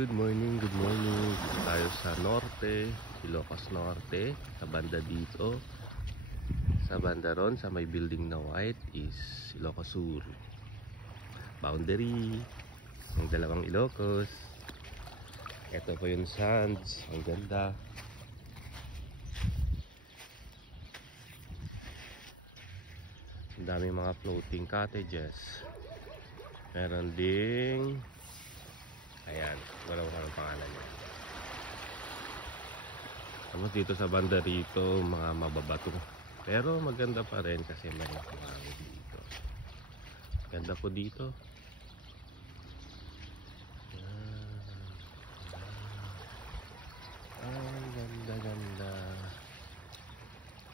Good morning. Tayo sa Norte, Ilocos Norte, sa banda dito. Sa banda ron, sa may building na white is Ilocos Sur. Boundary ng dalawang Ilocos. Ito po yung sands, ang ganda. Ang daming mga floating cottages. Meron ding ayan, wala ko ang pangalan niya. Tapos dito sa banda rito, mga mababato. Pero maganda pa rin kasi may hangin dito. Ganda po dito. Ang ganda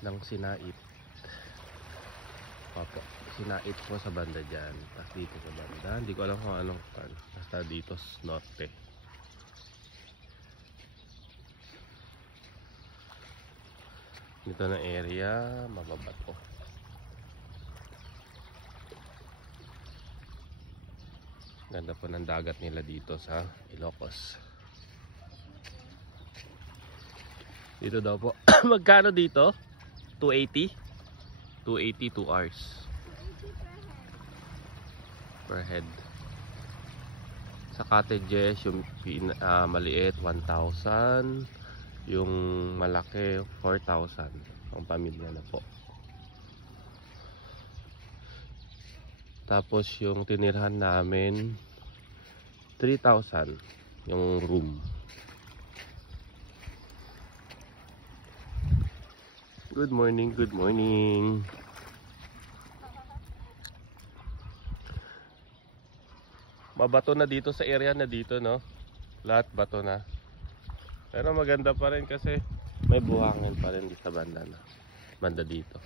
ng Sinait. Opo, Sinait po sa banda dyan. Tapos dito sa banda, hindi ko alam kung anong pan. Basta dito sa norte. Dito na area, mababato. Ganda po ng dagat nila dito sa Ilocos. Dito daw po. Magkano dito? 280? 280 2 hours per head. Sa cottages yung maliit 1,000, yung malaki 4,000 ang pamilya na po. Tapos yung tinirhan namin 3,000 yung room. Good morning. Mabato na dito sa area na dito, no? Lahat bato na. Pero maganda pa rin kasi may buhangin pa rin sa banda dito.